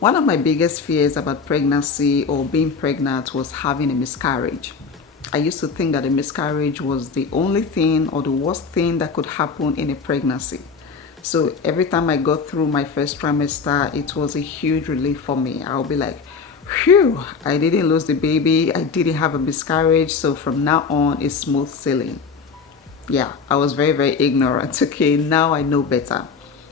One of my biggest fears about pregnancy or being pregnant was having a miscarriage. I used to think that a miscarriage was the only thing or the worst thing that could happen in a pregnancy. So every time I got through my first trimester, it was a huge relief for me. I'll be like, phew, I didn't lose the baby, I didn't have a miscarriage, so from now on it's smooth sailing. Yeah, I was very ignorant. Okay, now I know better.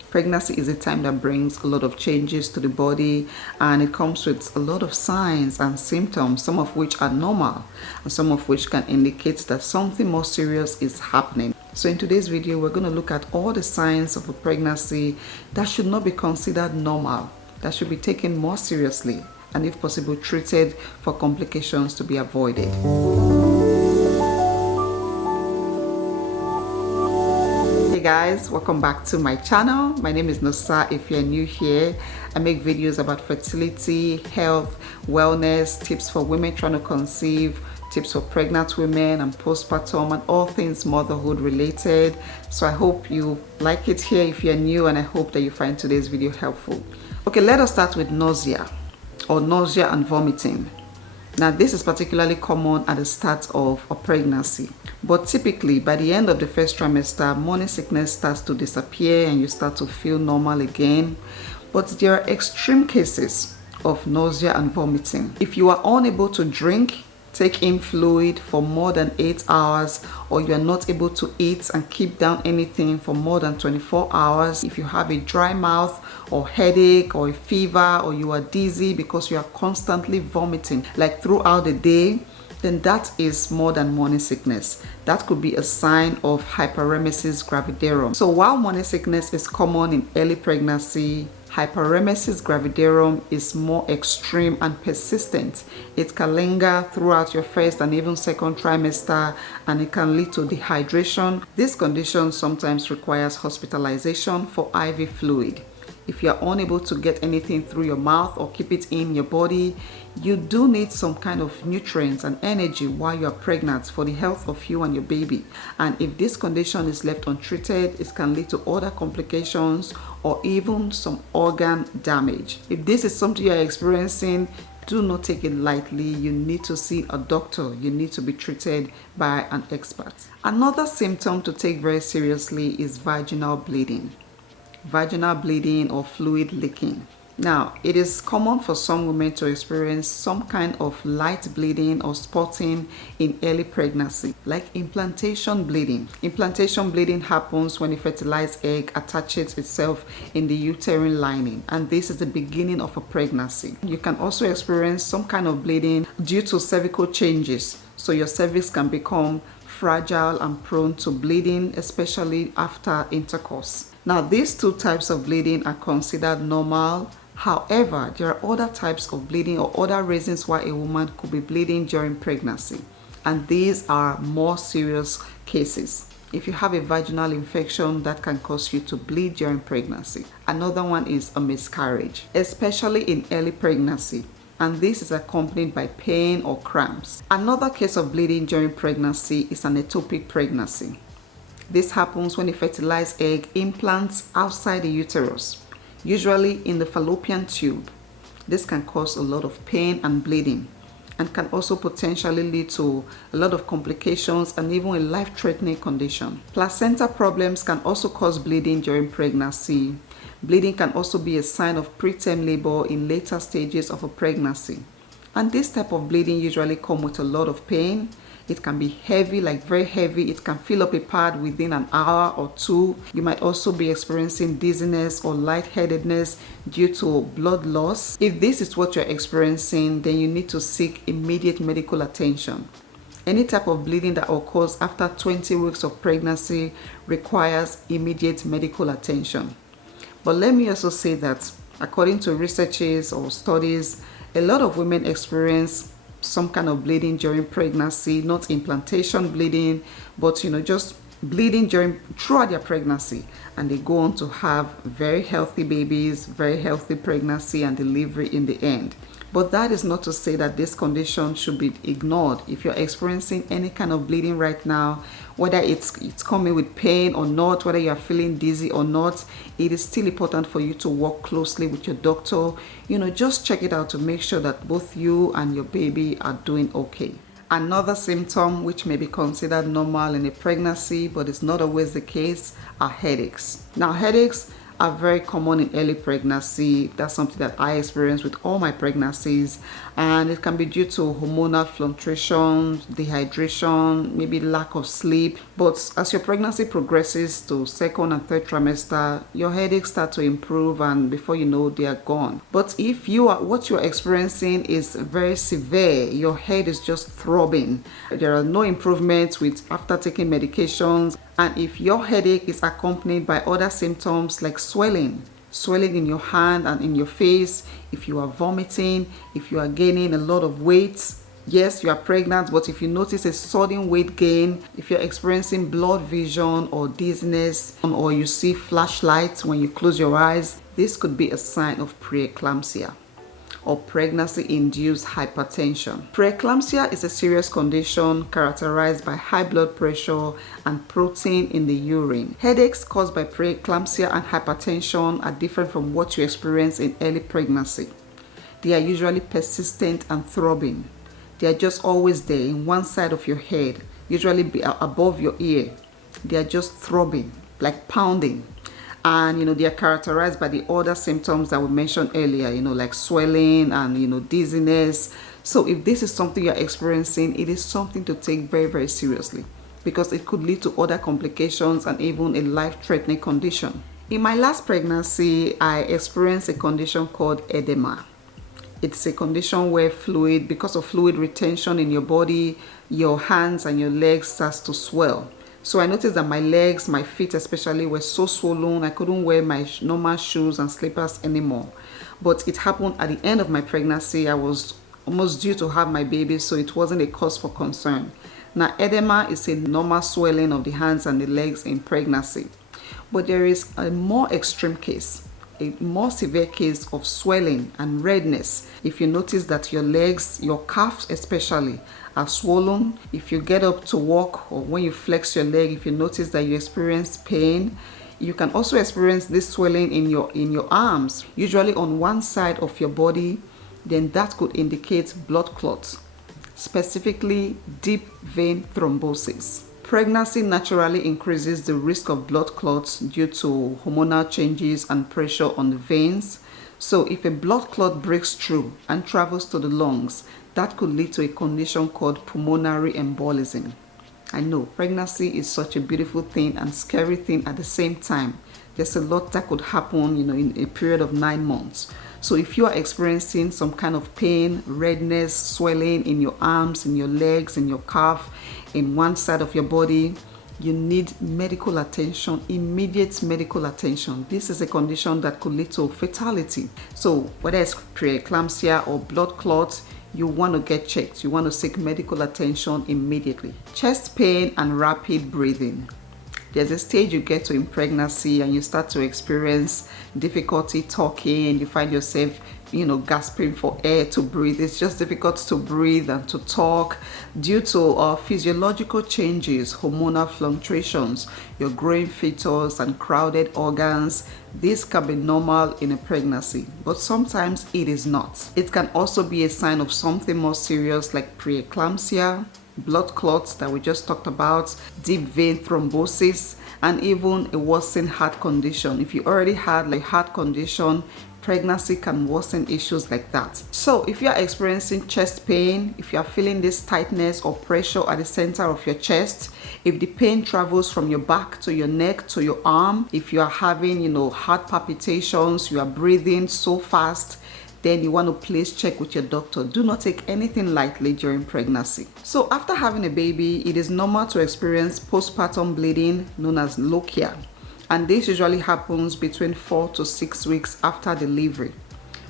Pregnancy is a time that brings a lot of changes to the body, and it comes with a lot of signs and symptoms, some of which are normal and some of which can indicate that something more serious is happening. So in today's video, we're going to look at all the signs of a pregnancy that should not be considered normal, that should be taken more seriously, and if possible treated for complications to be avoided. Hey guys, welcome back to my channel. My name is Nosa. If you're new here, I make videos about fertility, health, wellness, tips for women trying to conceive, tips for pregnant women and postpartum, and all things motherhood related. So I hope you like it here if you're new, and I hope that you find today's video helpful. Okay, let us start with nausea and vomiting. Now, this is particularly common at the start of a pregnancy, but typically by the end of the first trimester, morning sickness starts to disappear and you start to feel normal again. But there are extreme cases of nausea and vomiting. If you are unable to drink, take in fluid for more than 8 hours, or you are not able to eat and keep down anything for more than 24 hours, if you have a dry mouth or headache or a fever, or you are dizzy because you are constantly vomiting like throughout the day, then that is more than morning sickness. That could be a sign of hyperemesis gravidarum. So while morning sickness is common in early pregnancy, hyperemesis gravidarum is more extreme and persistent. It can linger throughout your first and even second trimester, and it can lead to dehydration. This condition sometimes requires hospitalization for IV fluid. If you are unable to get anything through your mouth or keep it in your body, you do need some kind of nutrients and energy while you are pregnant for the health of you and your baby. And if this condition is left untreated, it can lead to other complications or even some organ damage. If this is something you are experiencing, do not take it lightly. You need to see a doctor. You need to be treated by an expert. Another symptom to take very seriously is vaginal bleeding. Vaginal bleeding or fluid leaking. Now, it is common for some women to experience some kind of light bleeding or spotting in early pregnancy, like implantation bleeding. Implantation bleeding happens when a fertilized egg attaches itself in the uterine lining, and this is the beginning of a pregnancy. You can also experience some kind of bleeding due to cervical changes, so your cervix can become fragile and prone to bleeding, especially after intercourse. Now, these two types of bleeding are considered normal. However, there are other types of bleeding or other reasons why a woman could be bleeding during pregnancy, and these are more serious cases. If you have a vaginal infection, that can cause you to bleed during pregnancy. Another one is a miscarriage, especially in early pregnancy, and this is accompanied by pain or cramps. Another case of bleeding during pregnancy is an ectopic pregnancy. This happens when a fertilized egg implants outside the uterus, usually in the fallopian tube. This can cause a lot of pain and bleeding, and can also potentially lead to a lot of complications and even a life-threatening condition. Placenta problems can also cause bleeding during pregnancy. Bleeding can also be a sign of preterm labor in later stages of a pregnancy. And this type of bleeding usually comes with a lot of pain. It can be heavy, like very heavy. It can fill up a pad within an hour or two. You might also be experiencing dizziness or lightheadedness due to blood loss. If this is what you're experiencing, then you need to seek immediate medical attention. Any type of bleeding that occurs after 20 weeks of pregnancy requires immediate medical attention. But let me also say that according to researches or studies, a lot of women experience some kind of bleeding during pregnancy, not implantation bleeding, but just bleeding throughout their pregnancy, and they go on to have very healthy babies, very healthy pregnancy and delivery in the end. But that is not to say that this condition should be ignored. If you're experiencing any kind of bleeding right now, whether it's coming with pain or not, whether you're feeling dizzy or not, it is still important for you to work closely with your doctor. Just check it out to make sure that both you and your baby are doing okay. Another symptom which may be considered normal in a pregnancy, but it's not always the case, are headaches. Now, headaches are very common in early pregnancy. That's something that I experience with all my pregnancies, and it can be due to hormonal fluctuations, dehydration, maybe lack of sleep. But as your pregnancy progresses to second and third trimester, your headaches start to improve, and before you know, they are gone. But if what you're experiencing is very severe, your head is just throbbing, there are no improvements after taking medications, and if your headache is accompanied by other symptoms like swelling in your hand and in your face, if you are vomiting, if you are gaining a lot of weight, yes, you are pregnant, but if you notice a sudden weight gain, if you're experiencing blurred vision or dizziness, or you see flashlights when you close your eyes, this could be a sign of preeclampsia or pregnancy-induced hypertension. Preeclampsia is a serious condition characterized by high blood pressure and protein in the urine. Headaches caused by preeclampsia and hypertension are different from what you experience in early pregnancy. They are usually persistent and throbbing. They are just always there in one side of your head, usually above your ear. They are just throbbing, like pounding. And they are characterized by the other symptoms that we mentioned earlier, like swelling and dizziness. So if this is something you're experiencing, it is something to take very, very seriously, because it could lead to other complications and even a life-threatening condition. In my last pregnancy, I experienced a condition called edema. It's a condition where because of fluid retention in your body, your hands and your legs starts to swell. So I noticed that my legs, my feet especially, were so swollen. I couldn't wear my normal shoes and slippers anymore. But it happened at the end of my pregnancy. I was almost due to have my baby, so it wasn't a cause for concern. Now, edema is a normal swelling of the hands and the legs in pregnancy. But there is a more extreme case, a more severe case of swelling and redness. If you notice that your legs, your calves especially, are swollen, if you get up to walk or when you flex your leg, if you notice that you experience pain, you can also experience this swelling in your arms, usually on one side of your body, then that could indicate blood clots, specifically deep vein thrombosis. Pregnancy naturally increases the risk of blood clots due to hormonal changes and pressure on the veins. So if a blood clot breaks through and travels to the lungs, that could lead to a condition called pulmonary embolism. I know pregnancy is such a beautiful thing and scary thing at the same time. There's a lot that could happen, in a period of 9 months. So if you are experiencing some kind of pain, redness, swelling in your arms, in your legs, in your calf, in one side of your body, you need medical attention, immediate medical attention. This is a condition that could lead to fatality. So whether it's preeclampsia or blood clots, you want to get checked. You want to seek medical attention immediately. Chest pain and rapid breathing. There's a stage you get to in pregnancy and you start to experience difficulty talking, and you find yourself, gasping for air to breathe. It's just difficult to breathe and to talk due to physiological changes, hormonal fluctuations, your growing fetus and crowded organs. This can be normal in a pregnancy, but sometimes it is not. It can also be a sign of something more serious like preeclampsia, blood clots that we just talked about, deep vein thrombosis, and even a worsened heart condition. If you already had a heart condition, pregnancy can worsen issues like that. So if you are experiencing chest pain, if you are feeling this tightness or pressure at the center of your chest, if the pain travels from your back to your neck to your arm, if you are having, heart palpitations, you are breathing so fast, then you want to please check with your doctor. Do not take anything lightly during pregnancy. So after having a baby, it is normal to experience postpartum bleeding known as lochia. And this usually happens between 4 to 6 weeks after delivery.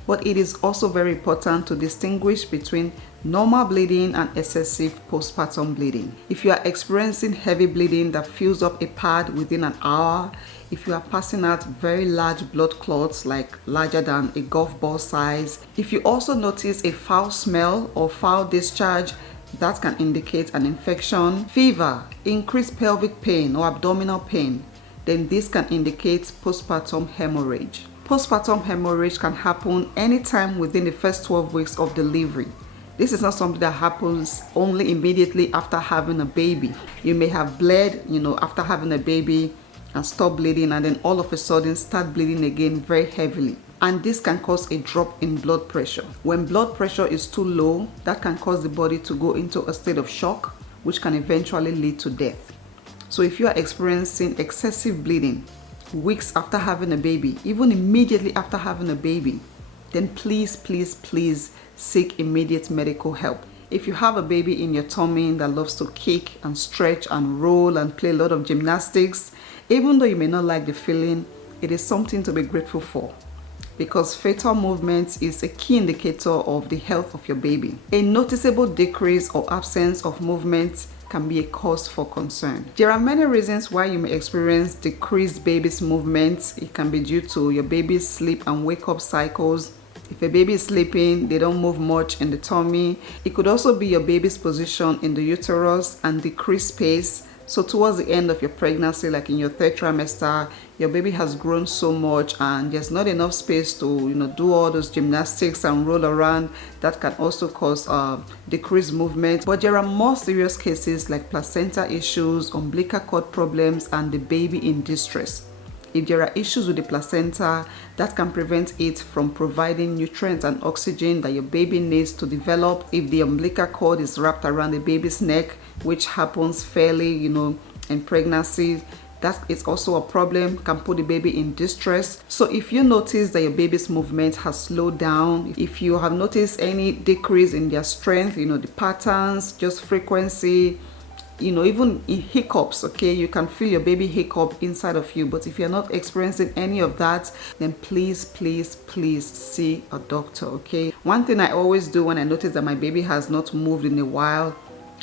But it is also very important to distinguish between normal bleeding and excessive postpartum bleeding. If you are experiencing heavy bleeding that fills up a pad within an hour, if you are passing out very large blood clots like larger than a golf ball size, if you also notice a foul smell or foul discharge, that can indicate an infection, fever, increased pelvic pain or abdominal pain, then this can indicate postpartum hemorrhage. Postpartum hemorrhage can happen anytime within the first 12 weeks of delivery. This is not something that happens only immediately after having a baby. You may have bled, after having a baby and stop bleeding, and then all of a sudden start bleeding again very heavily. And this can cause a drop in blood pressure. When blood pressure is too low, that can cause the body to go into a state of shock, which can eventually lead to death. So if you are experiencing excessive bleeding weeks after having a baby, even immediately after having a baby, then please seek immediate medical help. If you have a baby in your tummy that loves to kick and stretch and roll and play a lot of gymnastics, even though you may not like the feeling, it is something to be grateful for, because fetal movement is a key indicator of the health of your baby. A noticeable decrease or absence of movement can be a cause for concern. There are many reasons why you may experience decreased baby's movements. It can be due to your baby's sleep and wake up cycles. If a baby is sleeping, they don't move much in the tummy. It could also be your baby's position in the uterus and decreased space. So towards the end of your pregnancy, like in your third trimester, your baby has grown so much and there's not enough space to do all those gymnastics and roll around. That can also cause decreased movement. But there are more serious cases like placenta issues, umbilical cord problems, and the baby in distress. If there are issues with the placenta, that can prevent it from providing nutrients and oxygen that your baby needs to develop. If the umbilical cord is wrapped around the baby's neck, which happens fairly, in pregnancy, that is also a problem, can put the baby in distress. So if you notice that your baby's movement has slowed down, if you have noticed any decrease in their strength, the patterns, just frequency, even in hiccups, okay, you can feel your baby hiccup inside of you. But if you're not experiencing any of that, then please see a doctor, okay? One thing I always do when I notice that my baby has not moved in a while,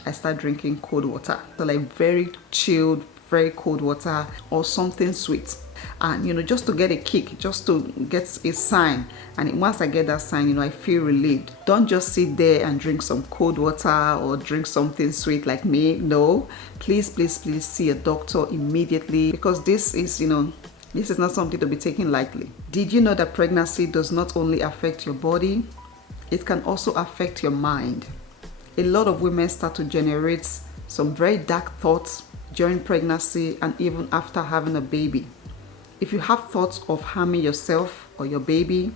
I start drinking cold water. So like very chilled, very cold water or something sweet. And just to get a kick, just to get a sign. And once I get that sign, I feel relieved. Don't just sit there and drink some cold water or drink something sweet like me. No, please see a doctor immediately, because this is not something to be taken lightly. Did you know that pregnancy does not only affect your body, it can also affect your mind? A lot of women start to generate some very dark thoughts during pregnancy and even after having a baby. If you have thoughts of harming yourself or your baby,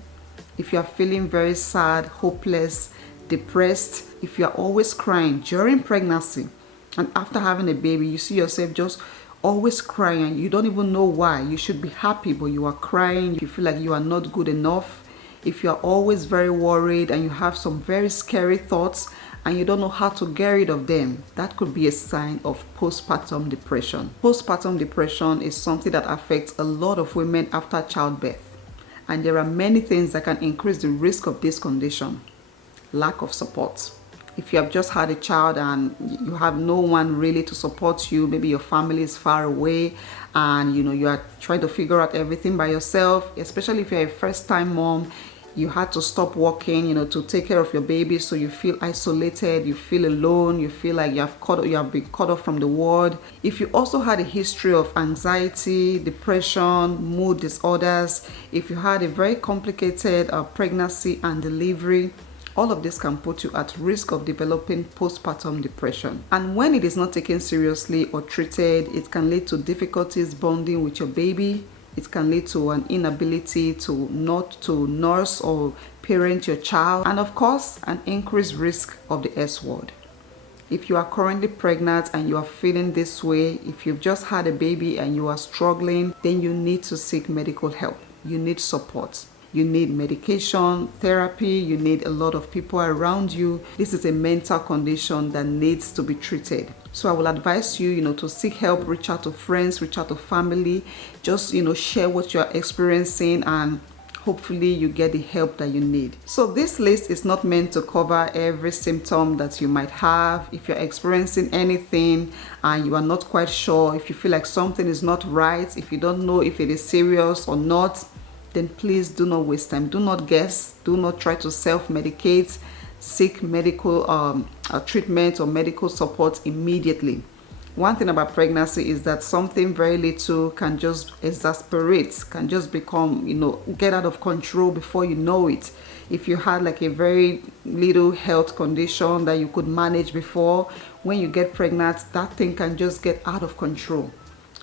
if you are feeling very sad, hopeless, depressed, if you are always crying during pregnancy and after having a baby, you see yourself just always crying and you don't even know why. You should be happy, but you are crying. You feel like you are not good enough. If you are always very worried and you have some very scary thoughts and you don't know how to get rid of them, that could be a sign of postpartum depression. Postpartum depression is something that affects a lot of women after childbirth. And there are many things that can increase the risk of this condition. Lack of support. If you have just had a child and you have no one really to support you, maybe your family is far away and you are trying to figure out everything by yourself, especially if you're a first-time mom, you had to stop working, to take care of your baby, so you feel isolated, you feel alone, you feel like you have been cut off from the world. If you also had a history of anxiety, depression, mood disorders, if you had a very complicated pregnancy and delivery, all of this can put you at risk of developing postpartum depression. And when it is not taken seriously or treated, it can lead to difficulties bonding with your baby. It can lead to an inability to nurse or parent your child, and of course, an increased risk of the S word. If you are currently pregnant and you are feeling this way, if you've just had a baby and you are struggling, then you need to seek medical help. You need support. You need medication, therapy, you need a lot of people around you. This is a mental condition that needs to be treated. So I will advise you, to seek help, reach out to friends, reach out to family, just, share what you're experiencing and hopefully you get the help that you need. So this list is not meant to cover every symptom that you might have. If you're experiencing anything and you are not quite sure, if you feel like something is not right, if you don't know if it is serious or not, then please do not waste time. Do not guess. Do not try to self-medicate. Seek medical treatment or medical support immediately. One thing about pregnancy is that something very little can just exasperate, can just become, get out of control before you know it. If you had like a very little health condition that you could manage before, when you get pregnant, that thing can just get out of control.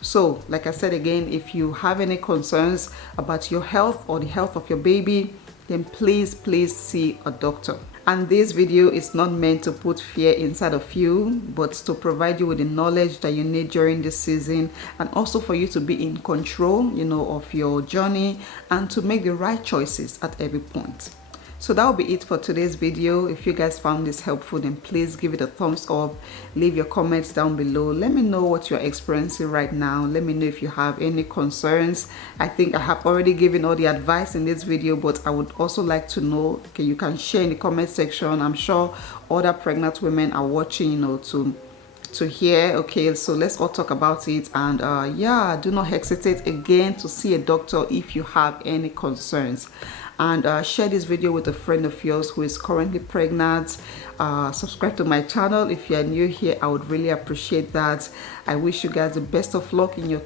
So, like I said again, if you have any concerns about your health or the health of your baby, then please see a doctor. And this video is not meant to put fear inside of you, but to provide you with the knowledge that you need during this season, and also for you to be in control, of your journey and to make the right choices at every point. So that will be it for today's video. If you guys found this helpful, then please give it a thumbs up. Leave your comments down below. Let me know what you're experiencing right now. Let me know if you have any concerns. I think I have already given all the advice in this video, but I would also like to know, okay, you can share in the comment section. I'm sure other pregnant women are watching, to hear. Okay, so let's all talk about it. And yeah, do not hesitate again to see a doctor if you have any concerns. And share this video with a friend of yours who is currently pregnant. Subscribe to my channel if you are new here. I would really appreciate that. I wish you guys the best of luck in your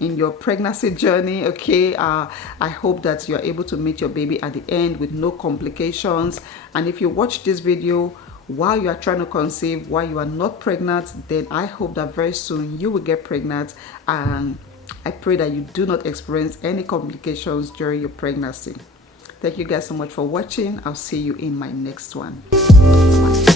in your pregnancy journey. Okay, I hope that you are able to meet your baby at the end with no complications. And if you watch this video while you are trying to conceive, while you are not pregnant, then I hope that very soon you will get pregnant, and I pray that you do not experience any complications during your pregnancy. Thank you guys so much for watching. I'll see you in my next one. Bye.